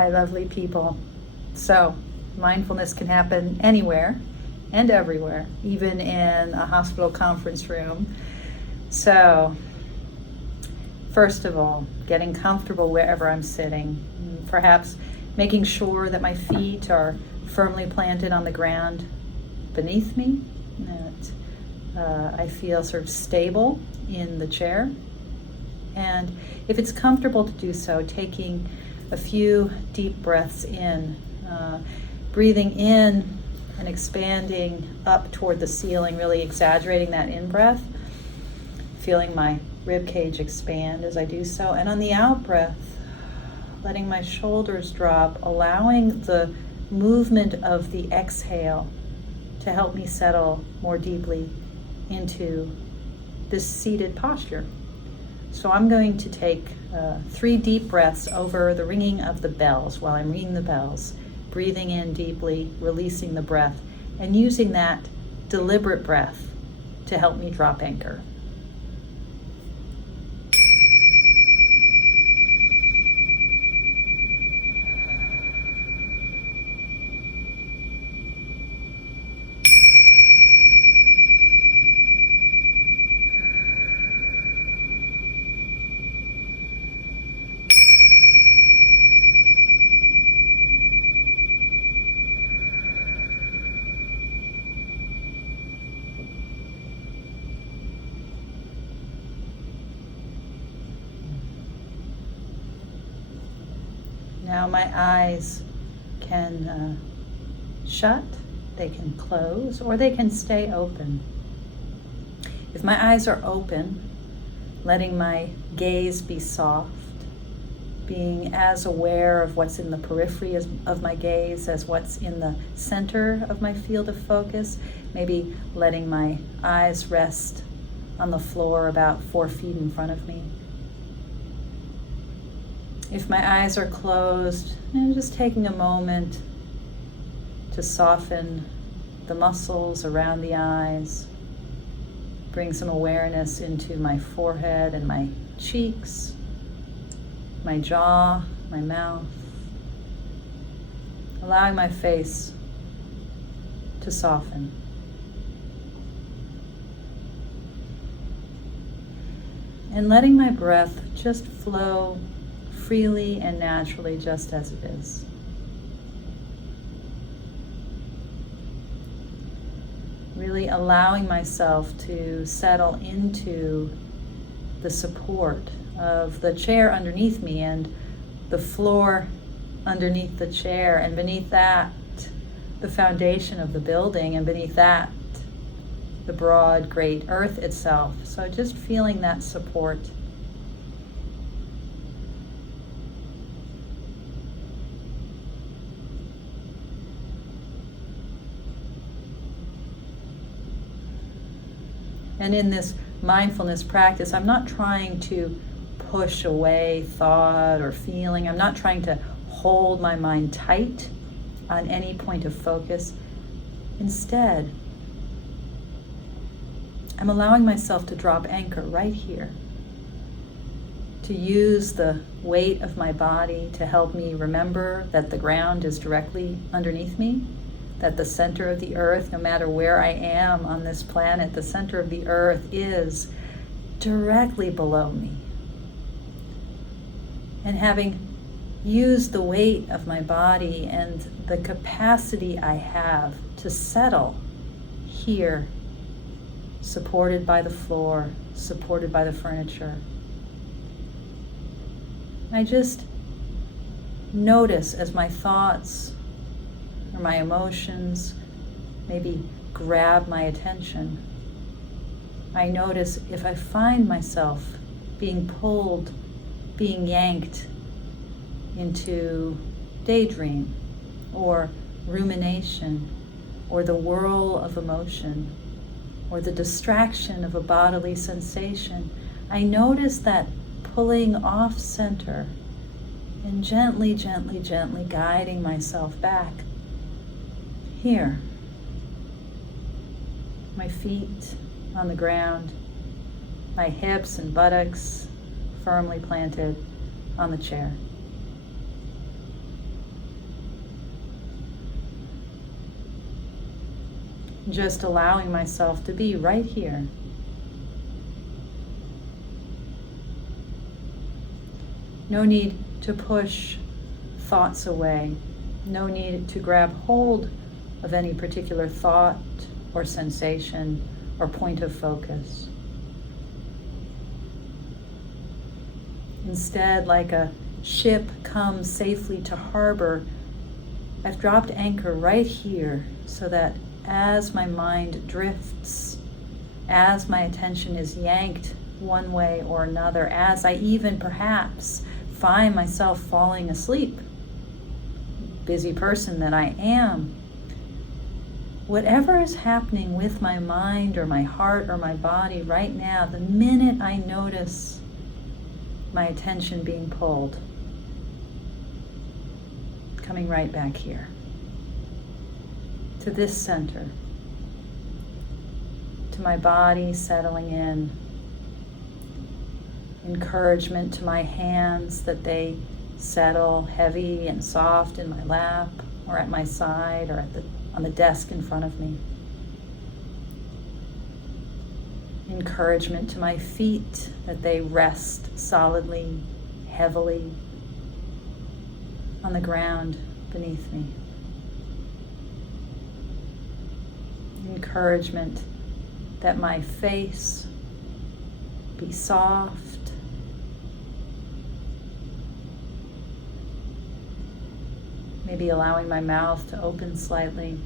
Hi, lovely people. So, mindfulness can happen anywhere and everywhere, even in a hospital conference room. So, first of all, getting comfortable wherever I'm sitting, perhaps making sure that my feet are firmly planted on the ground beneath me, that I feel sort of stable in the chair. And if it's comfortable to do so, taking a few deep breaths in, breathing in and expanding up toward the ceiling, really exaggerating that in-breath, feeling my rib cage expand as I do so. And on the out-breath, letting my shoulders drop, allowing the movement of the exhale to help me settle more deeply into this seated posture. So I'm going to take 3 deep breaths over the ringing of the bells while I'm ringing the bells, breathing in deeply, releasing the breath, and using that deliberate breath to help me drop anchor. Now my eyes can shut, they can close, or they can stay open. If my eyes are open, letting my gaze be soft, being as aware of what's in the periphery of my gaze as what's in the center of my field of focus, maybe letting my eyes rest on the floor about 4 feet in front of me. If my eyes are closed, just taking a moment to soften the muscles around the eyes, bring some awareness into my forehead and my cheeks, my jaw, my mouth, allowing my face to soften. And letting my breath just flow freely and naturally, just as it is. Really allowing myself to settle into the support of the chair underneath me and the floor underneath the chair, and beneath that, the foundation of the building, and beneath that, the broad, great earth itself. So just feeling that support. And in this mindfulness practice, I'm not trying to push away thought or feeling. I'm not trying to hold my mind tight on any point of focus. Instead, I'm allowing myself to drop anchor right here, to use the weight of my body to help me remember that the ground is directly underneath me, that the center of the earth, no matter where I am on this planet, the center of the earth is directly below me. And having used the weight of my body and the capacity I have to settle here, supported by the floor, supported by the furniture, I just notice as my thoughts or my emotions maybe grab my attention. I notice if I find myself being pulled, being yanked into daydream or rumination or the whirl of emotion or the distraction of a bodily sensation, I notice that pulling off center and gently, gently, gently guiding myself back. Here, my feet on the ground, my hips and buttocks firmly planted on the chair. Just allowing myself to be right here. No need to push thoughts away. No need to grab hold of any particular thought or sensation or point of focus. Instead, like a ship comes safely to harbor, I've dropped anchor right here so that as my mind drifts, as my attention is yanked one way or another, as I even perhaps find myself falling asleep, busy person that I am, whatever is happening with my mind or my heart or my body right now, the minute I notice my attention being pulled, coming right back here, to this center, to my body settling in, encouragement to my hands that they settle heavy and soft in my lap or at my side or on the desk in front of me. Encouragement to my feet that they rest solidly, heavily on the ground beneath me. Encouragement that my face be soft, maybe allowing my mouth to open slightly.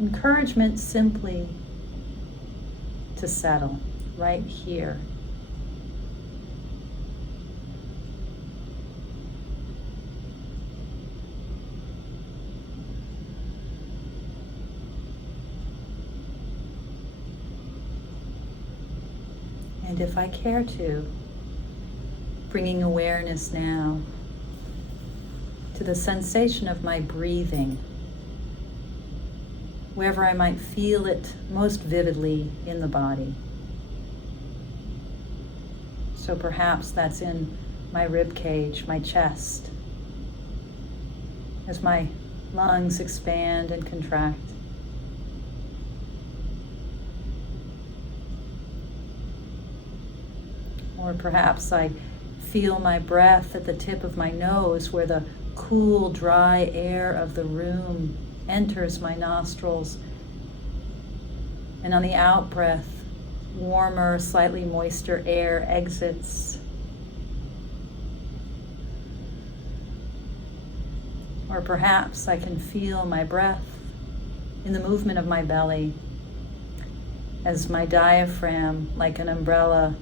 Encouragement simply to settle right here. And if I care to, bringing awareness now to the sensation of my breathing, wherever I might feel it most vividly in the body. So perhaps that's in my rib cage, my chest, as my lungs expand and contract. Or perhaps I feel my breath at the tip of my nose, where the cool, dry air of the room enters my nostrils. And on the out-breath, warmer, slightly moister air exits. Or perhaps I can feel my breath in the movement of my belly as my diaphragm, like an umbrella,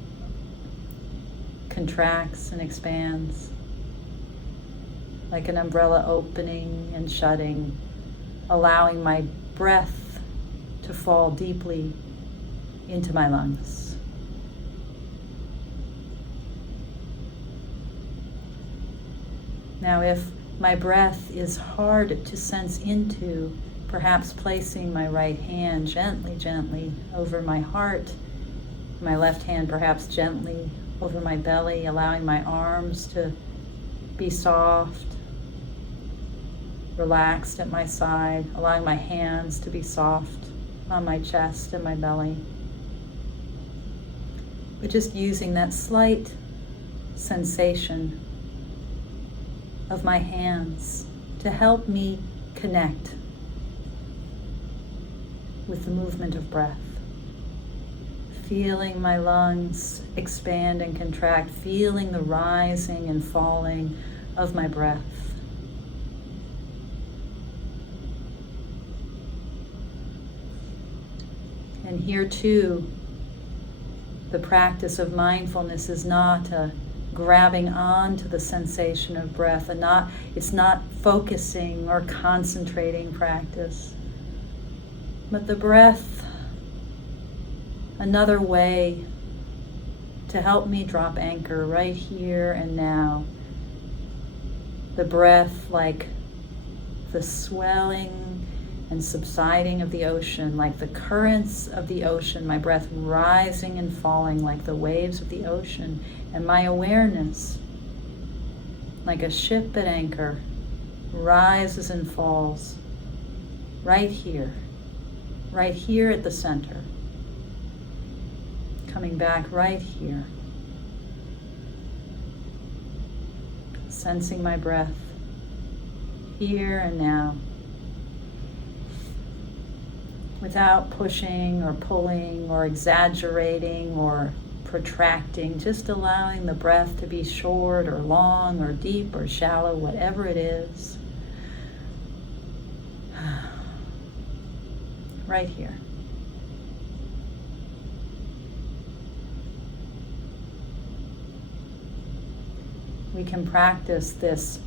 contracts and expands, like an umbrella opening and shutting, allowing my breath to fall deeply into my lungs. Now, if my breath is hard to sense into, perhaps placing my right hand gently over my heart, my left hand perhaps gently over my belly, allowing my arms to be soft, relaxed at my side, allowing my hands to be soft on my chest and my belly. But just using that slight sensation of my hands to help me connect with the movement of breath. Feeling my lungs expand and contract, feeling the rising and falling of my breath. And here too, the practice of mindfulness is not a grabbing on to the sensation of breath, and it's not focusing or concentrating practice, but the breath, another way to help me drop anchor right here and now. The breath like the swelling and subsiding of the ocean, like the currents of the ocean, my breath rising and falling like the waves of the ocean, and my awareness like a ship at anchor, rises and falls right here at the center. Coming back right here. Sensing my breath here and now. Without pushing or pulling or exaggerating or protracting, just allowing the breath to be short or long or deep or shallow, whatever it is. Right here. We can practice this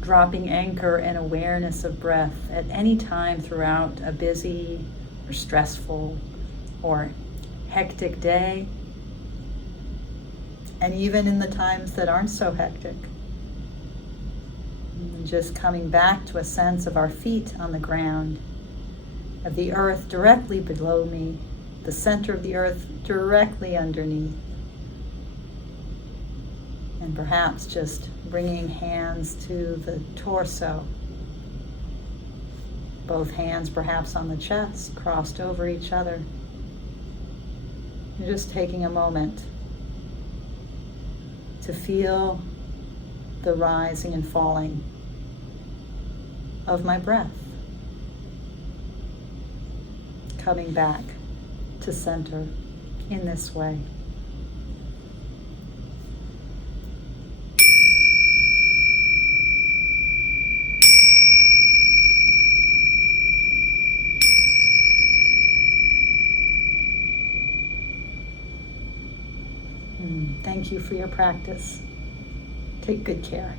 dropping anchor and awareness of breath at any time throughout a busy or stressful or hectic day, and even in the times that aren't so hectic. And just coming back to a sense of our feet on the ground, of the earth directly below me, the center of the earth directly underneath. And perhaps just bringing hands to the torso. Both hands perhaps on the chest, crossed over each other. You're just taking a moment to feel the rising and falling of my breath. Coming back to center in this way. Thank you for your practice. Take good care.